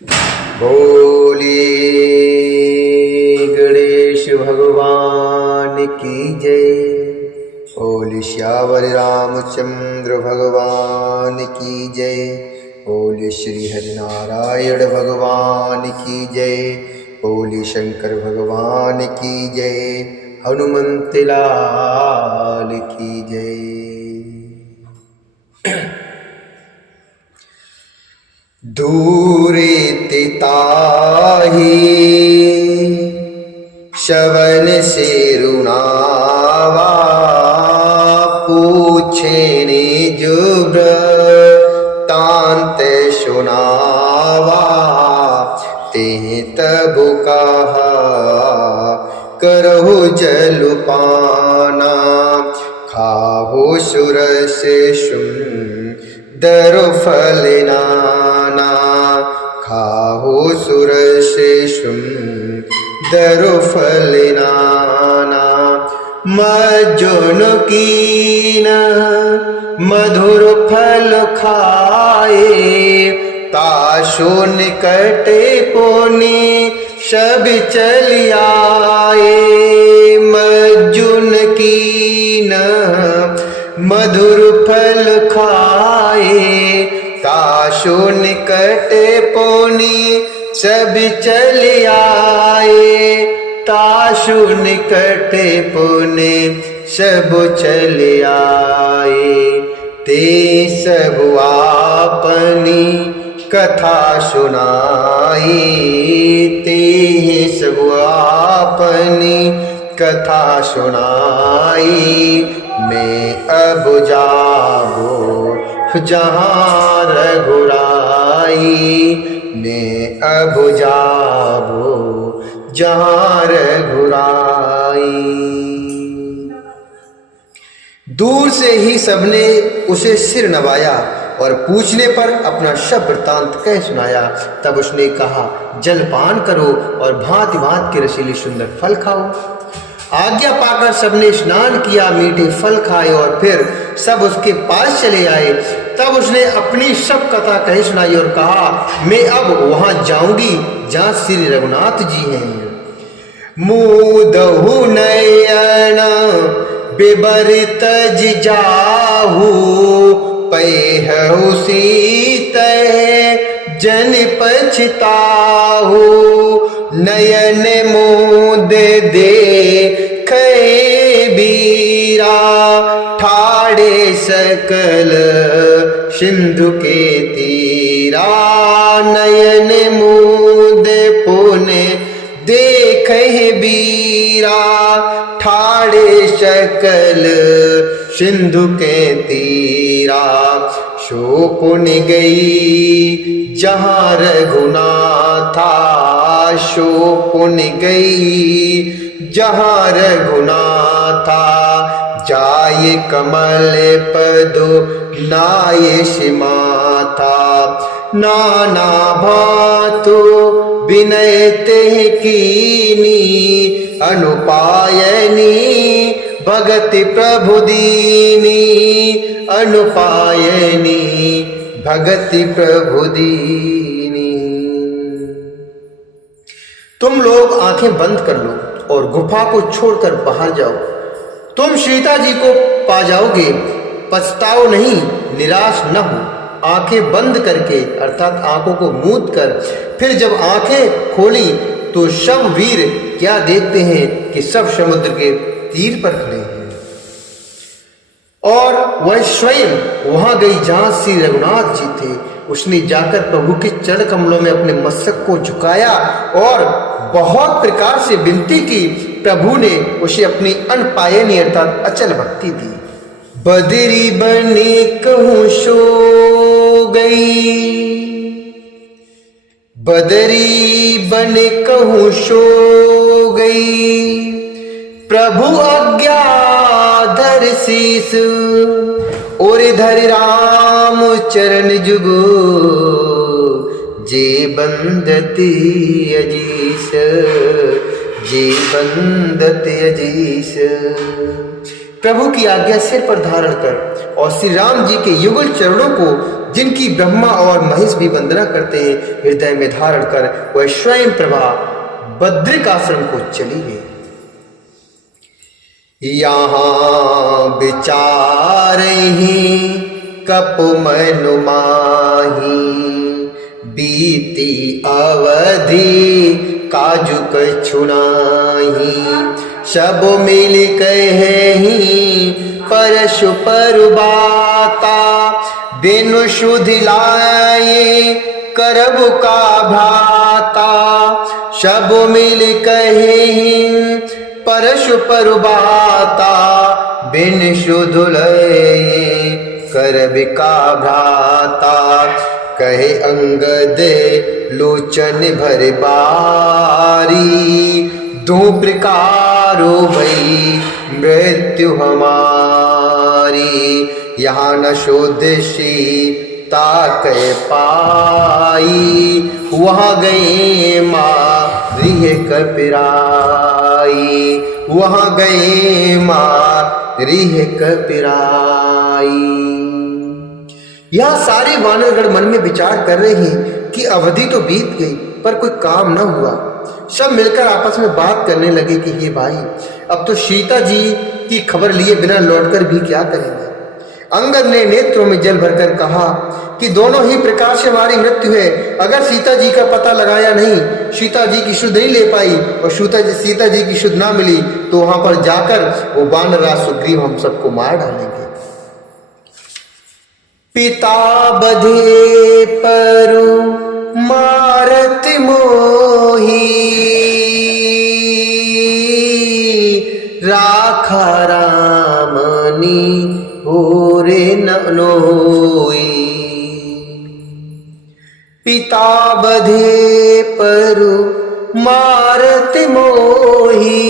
बोलिए गणेश भगवान की जय। बोलिए श्यावर रामचंद्र भगवान की जय। बोलिए श्री हरिनारायण भगवान की जय। बोलिए शंकर भगवान की जय। हनुमंत लाल की जय। दूरे तिताही शवन से रुनावा, पूछे निजुब्र तांत सुनावा। तेह तब कहा करहु जलपाना, खाहो सुरस सुंदर फल नाना। खाहो सुरस सुंदर फल नाना। मज्जुन कीन मधुर फल खाए, ताशो निकट पुनि सब चल आए। मज्जुन कीन मधुर फल खाए, ताशो निकट पुनि सब चल आए। ताशो निकट पुनि सब चल आए। ते सब आपनी कथा सुनाई, ते सब आपनी कथा सुनाई। मैं अब जाबो जहाँ रघुराई, मैं अब जाबो जहाँ रघुराई। दूर से ही सबने उसे सिर नवाया और पूछने पर अपना सब वृतांत कह सुनाया। तब उसने कहा, जलपान करो और भांति भांति के रसीले सुंदर फल खाओ। आज्ञा पाकर सबने स्नान किया, मीठे फल खाए और फिर सब उसके पास चले आए। तब उसने अपनी सब कथा कही सुनाई और कहा, मैं अब वहां जाऊंगी जहां श्री रघुनाथ जी हैं। मुदहु नयन बिबरित जाहू, पैहु सीत जन पछताहू। नयन मोद देखे बीरा, ठाड़े सकल सिंधु के तीरा। नयन मोद पुने देखे बीरा, ठाड़े सकल सिंधु के तीरा। सो पुनि गई जहाँ रघुनाथा, सो पुनि गई जहाँ रघुनाथा। जाय कमल पदो नाय माथा, नाना भातो विनय तेह कीनी। अनुपायनी भगति प्रभु दीनी, अनुपायनी भगति प्रभु दीनी। तुम लोग आंखें बंद कर लो और गुफा को छोड़कर बाहर जाओ। तुम सीता जी को पा जाओगे, पछताओ नहीं, निराश न हो। आंखें बंद करके अर्थात आंखों को मूंद कर फिर जब आंखें खोली तो सब वीर क्या देखते हैं कि सब समुद्र के तीर पर खड़े हैं। और वह स्वयं वहां गई जहां श्री रघुनाथ जी थे। उसने जाकर प्रभु के चरण कमलों में अपने मस्तक को झुकाया और बहुत प्रकार से विनती की। प्रभु ने उसे अपनी अनपायनी अर्थात अचल भक्ति दी। बदरी बने कहूं सो गई, बदरी बने कहूं सो गई। प्रभु आज्ञा धर शीस, और धर राम चरण जुगो। जे बंदती अजीस, जे बंदती अजीस। प्रभु की आज्ञा सिर पर धारण कर और श्री राम जी के युगल चरणों को जिनकी ब्रह्मा और महेश भी वंदना करते हैं, हृदय में धारण कर वह स्वयं प्रभा बद्रिकाश्रम को चली गई। यहाँ विचारहि कप मनु माही, बीती अवधि काजु कछु नाही। सब मिल कहेहि परशु परबाता, बिनु सुधि लाए करब का भ्राता। सब मिल कहेहि परशु परबाता, बिन सुधि लाए करब का भ्राता। कहे अंगद लोचन भर बारी, दो प्रकारो भई मृत्यु हमारी। यहाँ न शोधशी ताक पाई, वहाँ गए मारिह कपिराई। वहाँ गए मारिह कपिराई। यह सारे वानरगण मन में विचार कर रहे हैं कि अवधि तो बीत गई पर कोई काम न हुआ। सब मिलकर आपस में बात करने लगे कि ये भाई, अब तो सीता जी की खबर लिए बिना लौटकर भी क्या करेंगे। अंगद ने नेत्रों में जल भरकर कहा कि दोनों ही प्रकार से हमारी मृत्यु है। अगर सीता जी का पता लगाया नहीं, सीता जी की सुध नहीं ले पाई और सीता जी की सुध ना मिली, तो वहां पर जाकर वो वानरराज सुग्रीव हम सबको मार डालेंगे। पिता बधे परु मारत मोही, राखा रामनी होरे न नोई। पिता बधे परु मारत मोही,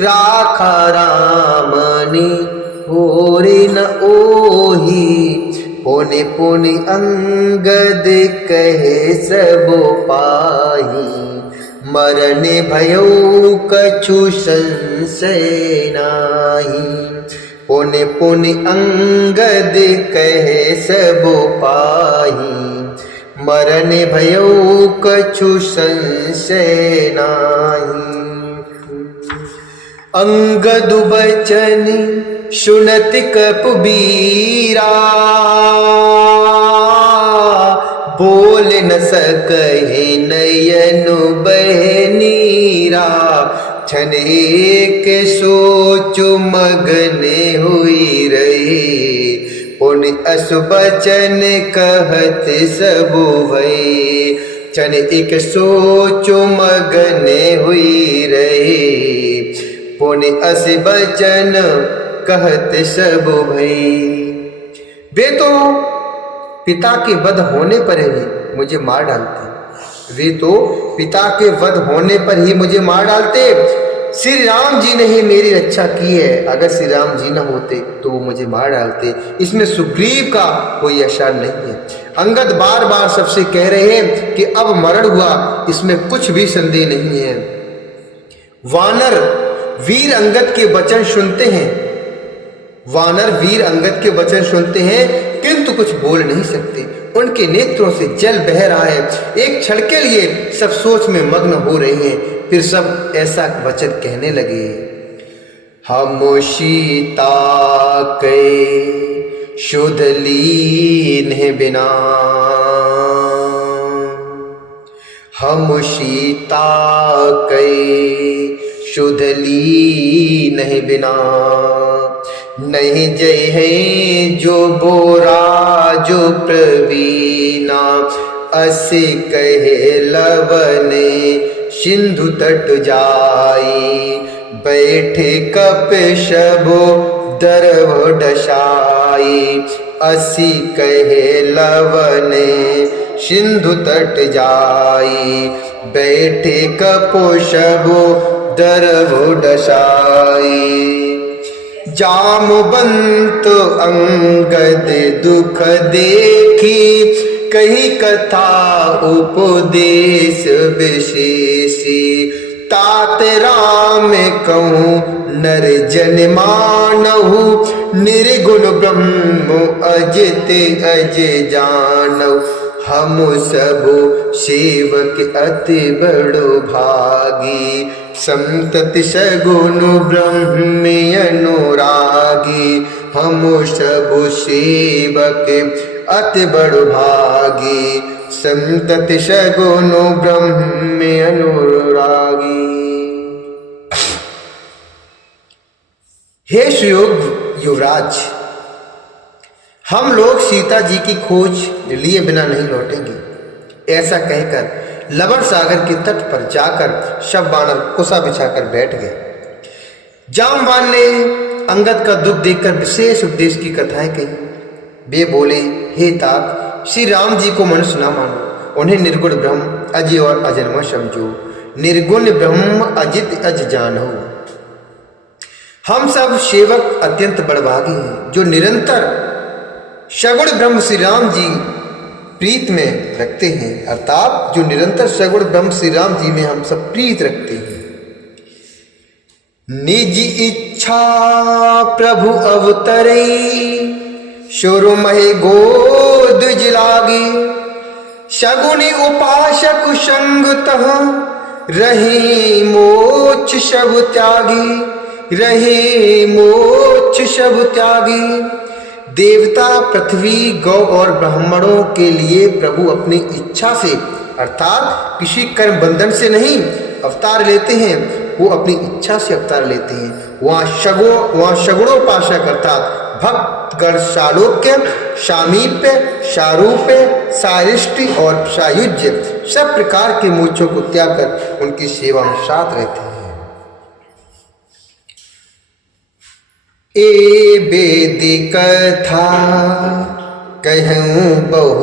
राखा रामनी होरे न ओही। पुनि पुनि अंगद कहे सबो पाही, मरने भयउ कछु संशय नाही। पुनि पुनि अंगद कहे सबो पाही, मरने भयउ कछु संशय नाही। अंगद बचन सुनत कपिबीरा, बोल न सकहि नयनु बह नीरा। क्षण एक सोचु मगन हुई रहे, पुनि अस बचन कहत सबु भय। क्षण एक सोचु मगन हुई रहे, पुनि अस बचन कहत सब भई। वे तो पिता के वध होने पर ही मुझे मार डालते। वे तो पिता के वध होने पर ही मुझे मार डालते। श्री राम जी ने ही मेरी रक्षा की है। अगर श्री राम जी न होते तो वो मुझे मार डालते। इसमें सुग्रीव का कोई असर नहीं है। अंगद बार बार सबसे कह रहे हैं कि अब मरण हुआ, इसमें कुछ भी संदेह नहीं है। वानर वीर अंगद के वचन सुनते हैं। वानर वीर अंगद के वचन सुनते हैं किंतु कुछ बोल नहीं सकते। उनके नेत्रों से जल बह रहा है। एक क्षण के लिए सब सोच में मग्न हो रहे हैं। फिर सब ऐसा वचन कहने लगे, हम सीता के शुद्ध लीन है बिना, हम सीता के शुद्ध लीन है बिना। नहीं जय है जो बोरा जो प्रवीणा, असी कहे लवने सिंधु तट जाई। बैठे कप शबो दरव डसाई, असी कहे लवने सिंधु तट जाई। बैठे कपो शबो दरव डसाई। जामवंत अंगद दुख देखी, कही कथा उपदेश विशेषी। तात राम कहूँ नर जन मानहु, निर्गुण ब्रह्म अजित अज जानहु। हम सब सेवक अति बड़ो भागी, संतति सगुण ब्रह्म अनुरागी। हम सब सेवक अति बड़ो भागी, संतति सगुण ब्रह्म अनुरागी। हे सुयोग युवराज, हम लोग सीता जी की खोज लिए बिना नहीं लौटेंगे। ऐसा कहकर लवण सागर के तट पर जाकर सब वानर कुसा बिछाकर बैठ गए। जामवान ने अंगद का दुख देखकर विशेष उपदेश की कथाएं कही। वे बोले, हे तात, श्री राम जी को मनुष्य न मानो, उन्हें निर्गुण ब्रह्म अजय और अजन्मा समझो। निर्गुण ब्रह्म अजित अज जानो। हम सब सेवक अत्यंत बड़भागी हैं, जो निरंतर सगुण ब्रह्म श्री राम जी प्रीत में रखते हैं, अर्थात जो निरंतर सगुण ब्रह्म श्री राम जी में हम सब प्रीत रखते हैं। निज इच्छा प्रभु अवतरे, शुरु महे गोद जिलागी। सगुन उपासक संग तह, रहे मोक्ष सब त्यागी। रहे मोक्ष सब त्यागी। देवता, पृथ्वी, गौ और ब्राह्मणों के लिए प्रभु अपनी इच्छा से, अर्थात किसी कर्म बंधन से नहीं अवतार लेते हैं, वो अपनी इच्छा से अवतार लेते हैं। वहाँ सगुणोपासक अर्थात भक्तगण सालोक्य, सामीप्य, सारूप्य, सारिष्टि और सायुज्य सब प्रकार के मोक्षों को त्याग कर उनकी सेवा में साथ रहते हैं। ए वेद कथा कहूँ बहु